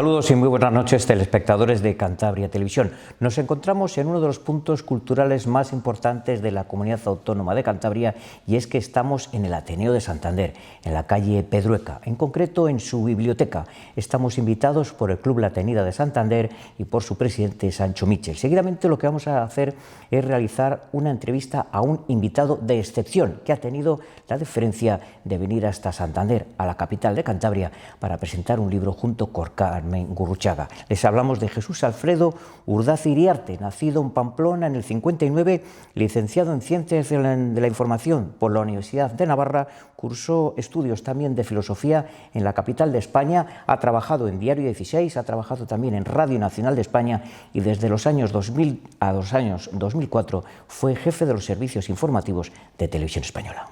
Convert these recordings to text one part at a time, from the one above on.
Saludos y muy buenas noches, telespectadores de Cantabria Televisión. Nos encontramos en uno de los puntos culturales más importantes de la Comunidad Autónoma de Cantabria, y es que estamos en el Ateneo de Santander, en la calle Pedrueca, en concreto en su biblioteca. Estamos invitados por el Club La Atenida de Santander y por su presidente Sancho Michel. Seguidamente lo que vamos a hacer es realizar una entrevista a un invitado de excepción que ha tenido la deferencia de venir hasta Santander, a la capital de Cantabria, para presentar un libro junto con Carmen Gurruchaga. Les hablamos de Jesús Alfredo Urdaza Iriarte, nacido en Pamplona en el 59, licenciado en Ciencias de la Información por la Universidad de Navarra, cursó estudios también de filosofía en la capital de España, ha trabajado en Diario 16, ha trabajado también en Radio Nacional de España y desde los años 2000 a los años 2004 fue jefe de los servicios informativos de Televisión Española.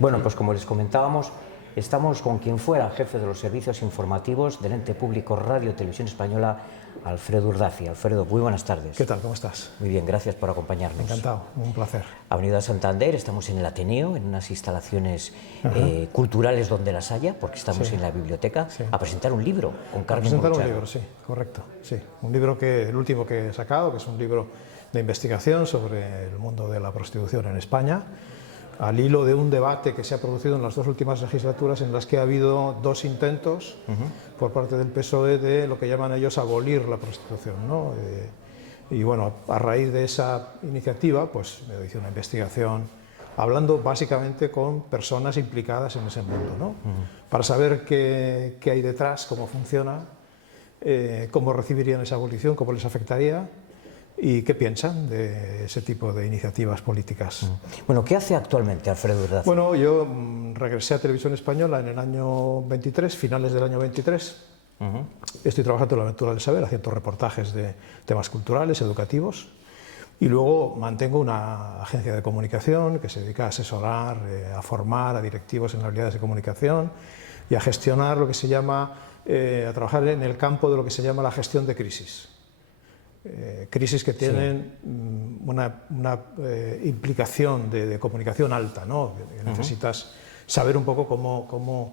Bueno, pues como les comentábamos, estamos con quien fuera jefe de los servicios informativos del ente público Radio Televisión Española, Alfredo Urdaza. Alfredo, muy buenas tardes. ¿Qué tal? ¿Cómo estás? Muy bien, gracias por acompañarnos. Encantado, un placer. Avenida Santander, estamos en el Ateneo, en unas instalaciones culturales donde las haya, porque estamos en la biblioteca, a presentar un libro con Carmen Gurruchaga. A presentar un libro, sí, correcto. Sí. Un libro el último que he sacado, que es un libro de investigación sobre el mundo de la prostitución en España, al hilo de un debate que se ha producido en las dos últimas legislaturas, en las que ha habido dos intentos por parte del PSOE de lo que llaman ellos abolir la prostitución, ¿no? Y bueno, a raíz de esa iniciativa, pues me hice una investigación hablando básicamente con personas implicadas en ese mundo, ¿no? Para saber qué hay detrás, cómo funciona, cómo recibirían esa abolición, cómo les afectaría y qué piensan de ese tipo de iniciativas políticas. Bueno, ¿qué hace actualmente Alfredo Urdaza? Bueno, yo regresé a Televisión Española en el año 23, finales del año 23. Estoy trabajando en La Aventura del Saber, haciendo reportajes de temas culturales, educativos, y luego mantengo una agencia de comunicación que se dedica a asesorar, a formar a directivos en habilidades de comunicación y a gestionar lo que se llama, a trabajar en el campo de lo que se llama la gestión de crisis. Crisis que tienen una implicación de comunicación alta, ¿no? Necesitas saber un poco cómo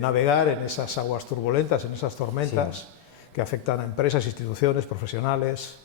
navegar en esas aguas turbulentas, en esas tormentas que afectan a empresas, instituciones, profesionales.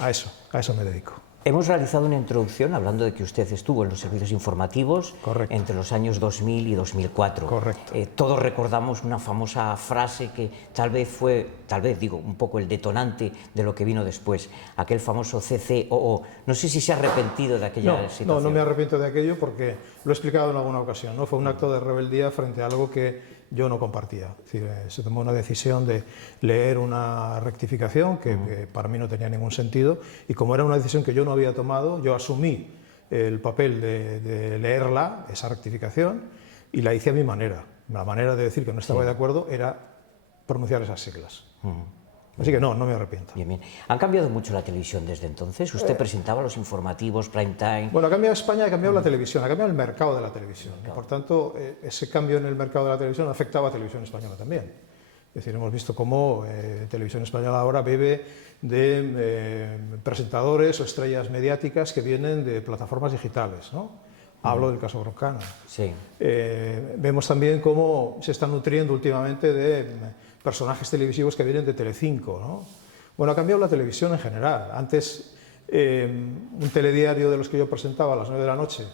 A eso me dedico. Hemos realizado una introducción hablando de que usted estuvo en los servicios informativos entre los años 2000 y 2004. Correcto. Todos recordamos una famosa frase que tal vez digo, un poco el detonante de lo que vino después, aquel famoso CCOO. No sé si se ha arrepentido de aquella situación. No me arrepiento de aquello porque lo he explicado en alguna ocasión, ¿no? Fue un acto de rebeldía frente a algo que yo no compartía. Es decir, se tomó una decisión de leer una rectificación que para mí no tenía ningún sentido, y como era una decisión que yo no había tomado, yo asumí el papel de leerla, esa rectificación, y la hice a mi manera. La manera de decir que no estaba de acuerdo era pronunciar esas siglas. Así que no me arrepiento. Bien, bien. ¿Han cambiado mucho la televisión desde entonces? ¿Usted presentaba los informativos, prime time? Bueno, ha cambiado España, ha cambiado la televisión, ha cambiado el mercado de la televisión. Y por tanto, ese cambio en el mercado de la televisión afectaba a Televisión Española también. Es decir, hemos visto cómo Televisión Española ahora bebe de presentadores o estrellas mediáticas que vienen de plataformas digitales, ¿no? Hablo del caso Broncano. Sí. Vemos también cómo se están nutriendo últimamente de personajes televisivos que vienen de Telecinco, ¿no? Bueno, ha cambiado la televisión en general. Antes, un telediario de los que yo presentaba a las 9 de la noche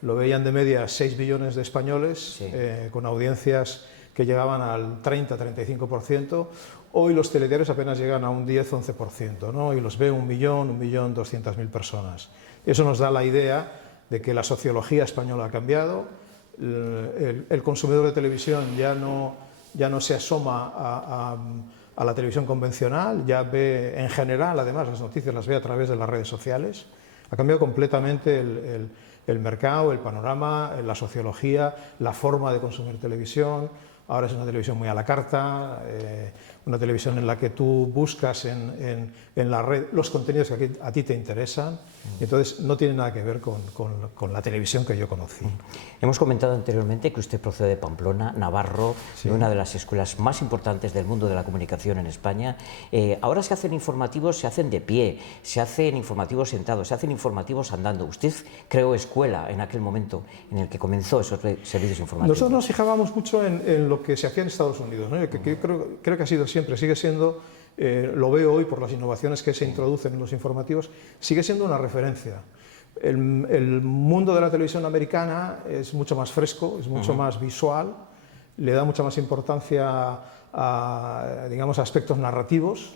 lo veían de media 6 millones de españoles, con audiencias que llegaban al 30-35%. Hoy los telediarios apenas llegan a un 10-11%, ¿no? Y los ve 1.200.000 personas. Eso nos da la idea de que la sociología española ha cambiado, el consumidor de televisión ya no se asoma a la televisión convencional, ya ve en general, además las noticias las ve a través de las redes sociales. Ha cambiado completamente el mercado, el panorama, la sociología, la forma de consumir televisión. Ahora es una televisión muy a la carta, una televisión en la que tú buscas en la red los contenidos que a ti te interesan, y entonces no tiene nada que ver con la televisión que yo conocí. Hemos comentado anteriormente que usted procede de Pamplona, Navarro, Sí. de una de las escuelas más importantes del mundo de la comunicación en España. Ahora se hacen informativos, se hacen de pie, se hacen informativos sentados, se hacen informativos andando. Usted creó escuela en aquel momento en el que comenzó esos servicios informativos. Nosotros nos fijábamos mucho en lo que se hacía en Estados Unidos, ¿no? Que creo que ha sido siempre, sigue siendo, lo veo hoy por las innovaciones que se introducen en los informativos, sigue siendo una referencia. El mundo de la televisión americana es mucho más fresco, es mucho más visual, le da mucha más importancia a, digamos, aspectos narrativos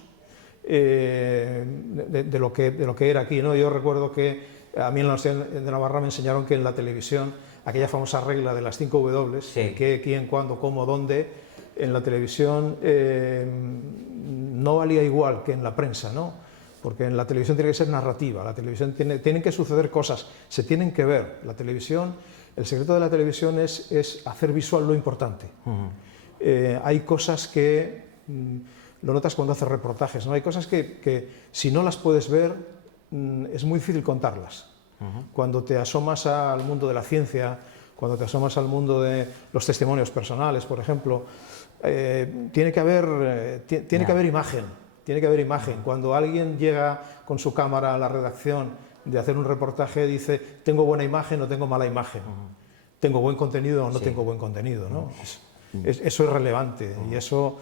de lo que era aquí, ¿no? Yo recuerdo que a mí en la Universidad de Navarra me enseñaron que en la televisión, aquella famosa regla de las 5 W, sí. qué, quién, cuándo, cómo, dónde, en la televisión no valía igual que en la prensa, ¿no? Porque en la televisión tiene que ser narrativa, la televisión tienen que suceder cosas, se tienen que ver. La televisión, el secreto de la televisión es hacer visual lo importante. Hay cosas que, lo notas cuando haces reportajes, ¿no? Hay cosas que si no las puedes ver, es muy difícil contarlas. Cuando te asomas al mundo de la ciencia, cuando te asomas al mundo de los testimonios personales, por ejemplo, tiene que haber imagen. Tiene que haber imagen. Cuando alguien llega con su cámara a la redacción de hacer un reportaje, dice, tengo buena imagen o tengo mala imagen, tengo buen contenido o no tengo buen contenido, ¿no? Eso es relevante y eso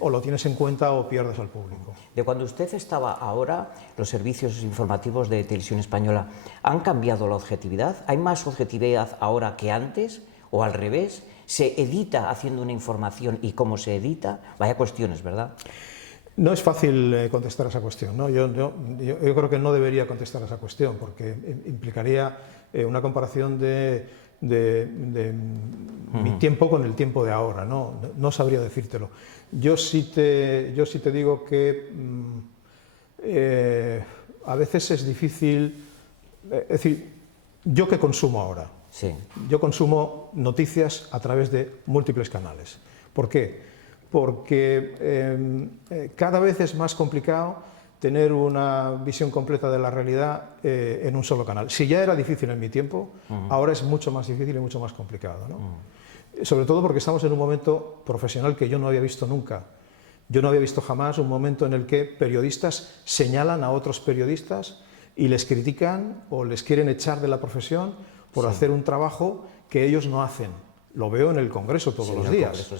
o lo tienes en cuenta o pierdes al público. De cuando usted estaba ahora, los servicios informativos de Televisión Española, ¿han cambiado la objetividad? ¿Hay más objetividad ahora que antes o al revés? ¿Se edita haciendo una información y cómo se edita? Vaya cuestiones, ¿verdad? No es fácil contestar a esa cuestión, ¿no? Yo creo que no debería contestar a esa cuestión porque implicaría una comparación de mi tiempo con el tiempo de ahora, ¿no? No sabría decírtelo. Yo sí te digo que a veces es difícil, es decir, ¿yo qué consumo ahora? Sí. Yo consumo noticias a través de múltiples canales. ¿Por qué? Porque cada vez es más complicado tener una visión completa de la realidad en un solo canal. Si ya era difícil en mi tiempo, ahora es mucho más difícil y mucho más complicado, ¿no? Sobre todo porque estamos en un momento profesional que yo no había visto nunca. Yo no había visto jamás un momento en el que periodistas señalan a otros periodistas y les critican o les quieren echar de la profesión por hacer un trabajo que ellos no hacen. Lo veo en el Congreso todos los días.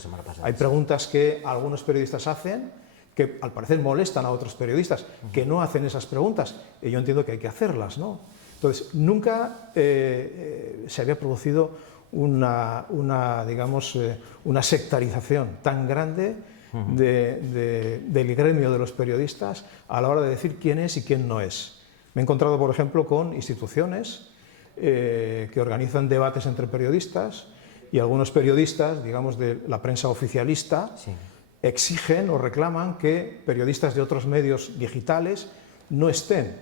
Hay preguntas que algunos periodistas hacen que al parecer molestan a otros periodistas que no hacen esas preguntas, y yo entiendo que hay que hacerlas, ¿no? Entonces, nunca se había producido una sectarización tan grande del gremio de los periodistas a la hora de decir quién es y quién no es. Me he encontrado, por ejemplo, con instituciones que organizan debates entre periodistas, y algunos periodistas, digamos, de la prensa oficialista, exigen o reclaman que periodistas de otros medios digitales no estén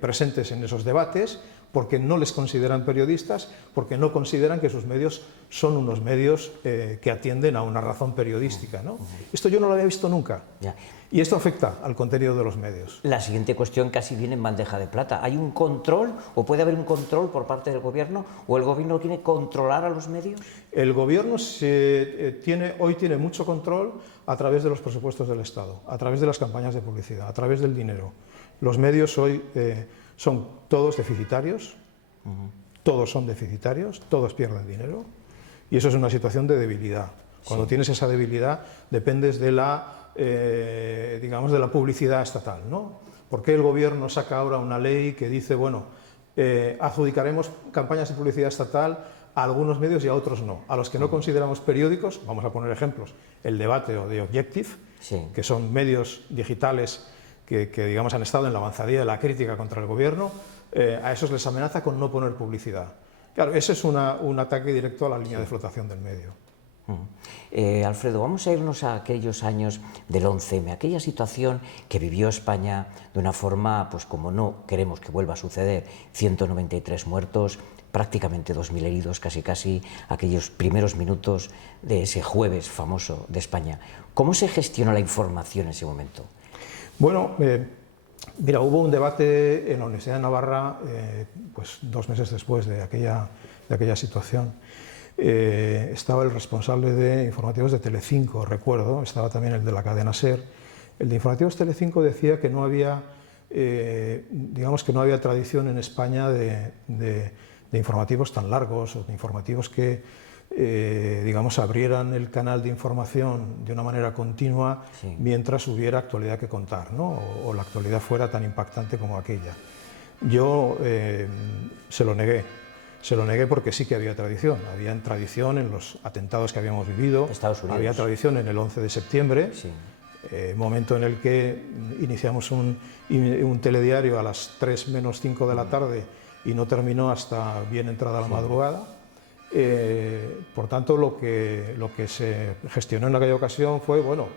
presentes en esos debates porque no les consideran periodistas, porque no consideran que sus medios son unos medios que atienden a una razón periodística, ¿no? Esto yo no lo había visto nunca. Ya. Y esto afecta al contenido de los medios. La siguiente cuestión casi viene en bandeja de plata. ¿Hay un control o puede haber un control por parte del gobierno o el gobierno quiere controlar a los medios? El gobierno hoy tiene mucho control a través de los presupuestos del Estado, a través de las campañas de publicidad, a través del dinero. Los medios hoy son todos deficitarios, todos son deficitarios, todos pierden dinero y eso es una situación de debilidad. Cuando tienes esa debilidad dependes de la digamos, de la publicidad estatal, ¿no? ¿Por qué el gobierno saca ahora una ley que dice, bueno, adjudicaremos campañas de publicidad estatal a algunos medios y a otros no? A los que no consideramos periódicos, vamos a poner ejemplos, El Debate o The Objective, que son medios digitales que digamos, han estado en la avanzadilla de la crítica contra el gobierno, a esos les amenaza con no poner publicidad. Claro, ese es un ataque directo a la línea de flotación del medio. Alfredo, vamos a irnos a aquellos años del 11M, aquella situación que vivió España de una forma, pues como no queremos que vuelva a suceder, 193 muertos, prácticamente 2.000 heridos, casi aquellos primeros minutos de ese jueves famoso de España. ¿Cómo se gestionó la información en ese momento? Bueno, mira, hubo un debate en la Universidad de Navarra, pues 2 meses después de aquella situación. Estaba el responsable de informativos de Telecinco, recuerdo, estaba también el de la cadena SER. El de informativos Telecinco decía que no había, digamos que no había tradición en España de informativos tan largos o de informativos que, digamos, abrieran el canal de información de una manera continua mientras hubiera actualidad que contar, ¿no? o la actualidad fuera tan impactante como aquella. Yo se lo negué porque sí que había tradición. Había tradición en los atentados que habíamos vivido, había tradición en el 11 de septiembre, momento en el que iniciamos un telediario a las 3 menos 5 de la tarde y no terminó hasta bien entrada la madrugada. Por tanto, lo que se gestionó en aquella ocasión fue, bueno,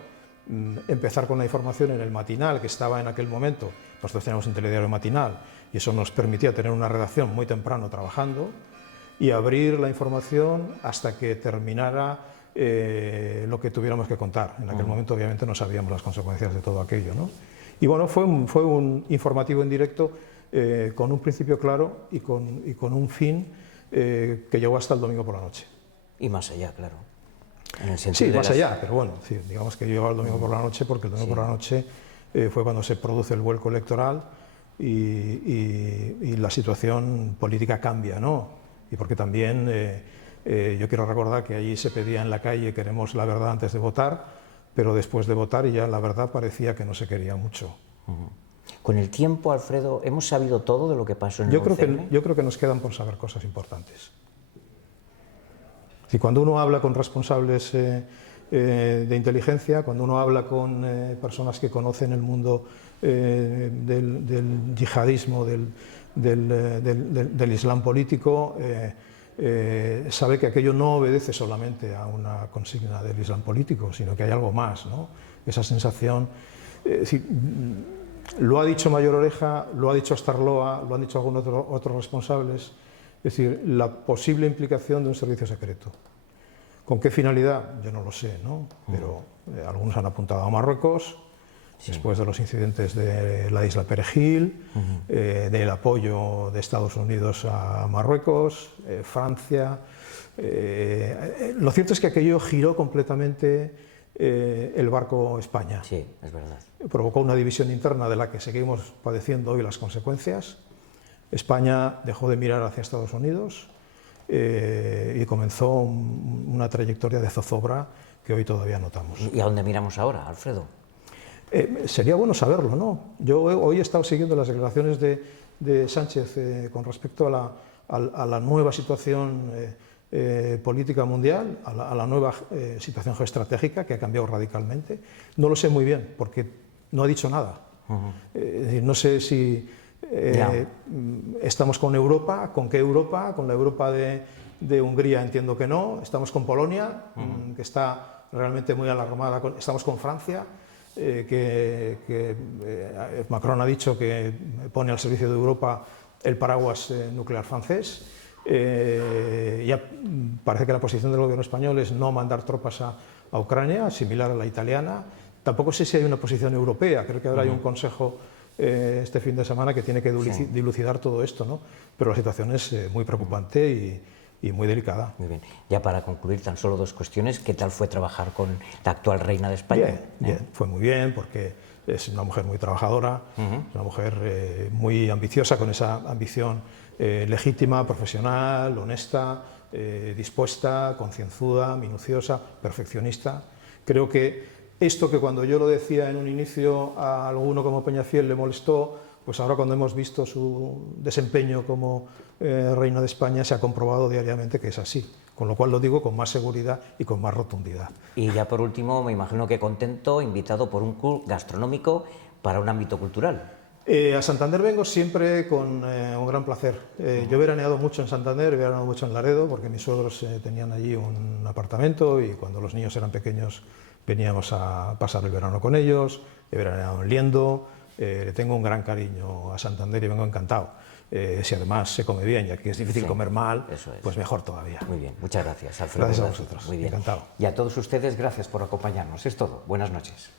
empezar con la información en el matinal, que estaba en aquel momento. Nosotros teníamos un telediario matinal y eso nos permitía tener una redacción muy temprano trabajando y abrir la información hasta que terminara lo que tuviéramos que contar. En aquel momento, obviamente, no sabíamos las consecuencias de todo aquello, ¿no? Y bueno, fue un informativo en directo con un principio claro y con un fin que llegó hasta el domingo por la noche. Y más allá, claro. En el sí, más allá, pero bueno, sí, digamos que llegó el domingo por la noche porque el domingo por la noche fue cuando se produce el vuelco electoral y la situación política cambia, ¿no? Y porque también yo quiero recordar que allí se pedía en la calle queremos la verdad antes de votar, pero después de votar ya la verdad parecía que no se quería mucho. Con el tiempo, Alfredo, ¿hemos sabido todo de lo que pasó en el 11M? Yo creo que nos quedan por saber cosas importantes. Y cuando uno habla con responsables de inteligencia, cuando uno habla con personas que conocen el mundo del yihadismo, del islam político, sabe que aquello no obedece solamente a una consigna del islam político, sino que hay algo más, ¿no? Esa sensación... lo ha dicho Mayor Oreja, lo ha dicho Astarloa, lo han dicho algunos otros responsables, es decir, la posible implicación de un servicio secreto. ¿Con qué finalidad? Yo no lo sé, ¿no? Pero algunos han apuntado a Marruecos, después de los incidentes de la isla Perejil, del apoyo de Estados Unidos a Marruecos, Francia. Lo cierto es que aquello giró completamente el barco España. Sí, es verdad. Provocó una división interna de la que seguimos padeciendo hoy las consecuencias. España dejó de mirar hacia Estados Unidos y comenzó una trayectoria de zozobra que hoy todavía notamos. ¿Y a dónde miramos ahora, Alfredo? Sería bueno saberlo, ¿no? Yo hoy he estado siguiendo las declaraciones de Sánchez con respecto a la nueva situación política mundial, a la nueva situación geoestratégica que ha cambiado radicalmente. No lo sé muy bien, porque no ha dicho nada. Es decir, no sé si estamos con Europa, ¿con qué Europa? ¿Con la Europa de Hungría? Entiendo que no. Estamos con Polonia, que está realmente muy alarmada. Estamos con Francia, que Macron ha dicho que pone al servicio de Europa el paraguas nuclear francés. Ya parece que la posición del gobierno español es no mandar tropas a Ucrania, similar a la italiana. Tampoco sé si hay una posición europea, creo que ahora hay un consejo este fin de semana que tiene que dilucidar todo esto, ¿no? Pero la situación es muy preocupante y muy delicada. Muy bien. Ya para concluir, tan solo 2 cuestiones. ¿Qué tal fue trabajar con la actual reina de España? Bien, fue muy bien porque es una mujer muy trabajadora, una mujer muy ambiciosa, con esa ambición legítima, profesional, honesta, dispuesta, concienzuda, minuciosa, perfeccionista. Creo que esto que cuando yo lo decía en un inicio a alguno como Peñafiel le molestó, pues ahora cuando hemos visto su desempeño como reina de España se ha comprobado diariamente que es así, con lo cual lo digo con más seguridad y con más rotundidad. Y ya por último, me imagino que contento, invitado por un club gastronómico para un ámbito cultural. A Santander vengo siempre con un gran placer. Yo he veraneado mucho en Santander, he veraneado mucho en Laredo, porque mis suegros tenían allí un apartamento y cuando los niños eran pequeños veníamos a pasar el verano con ellos. He veraneado en Liendo, tengo un gran cariño a Santander y vengo encantado. si además se come bien, ya que es difícil comer mal, eso es. pues mejor todavía. Muy bien, muchas gracias, Alfredo. Gracias a vosotros, Muy bien. encantado. Y a todos ustedes, gracias por acompañarnos. Es todo. Buenas noches.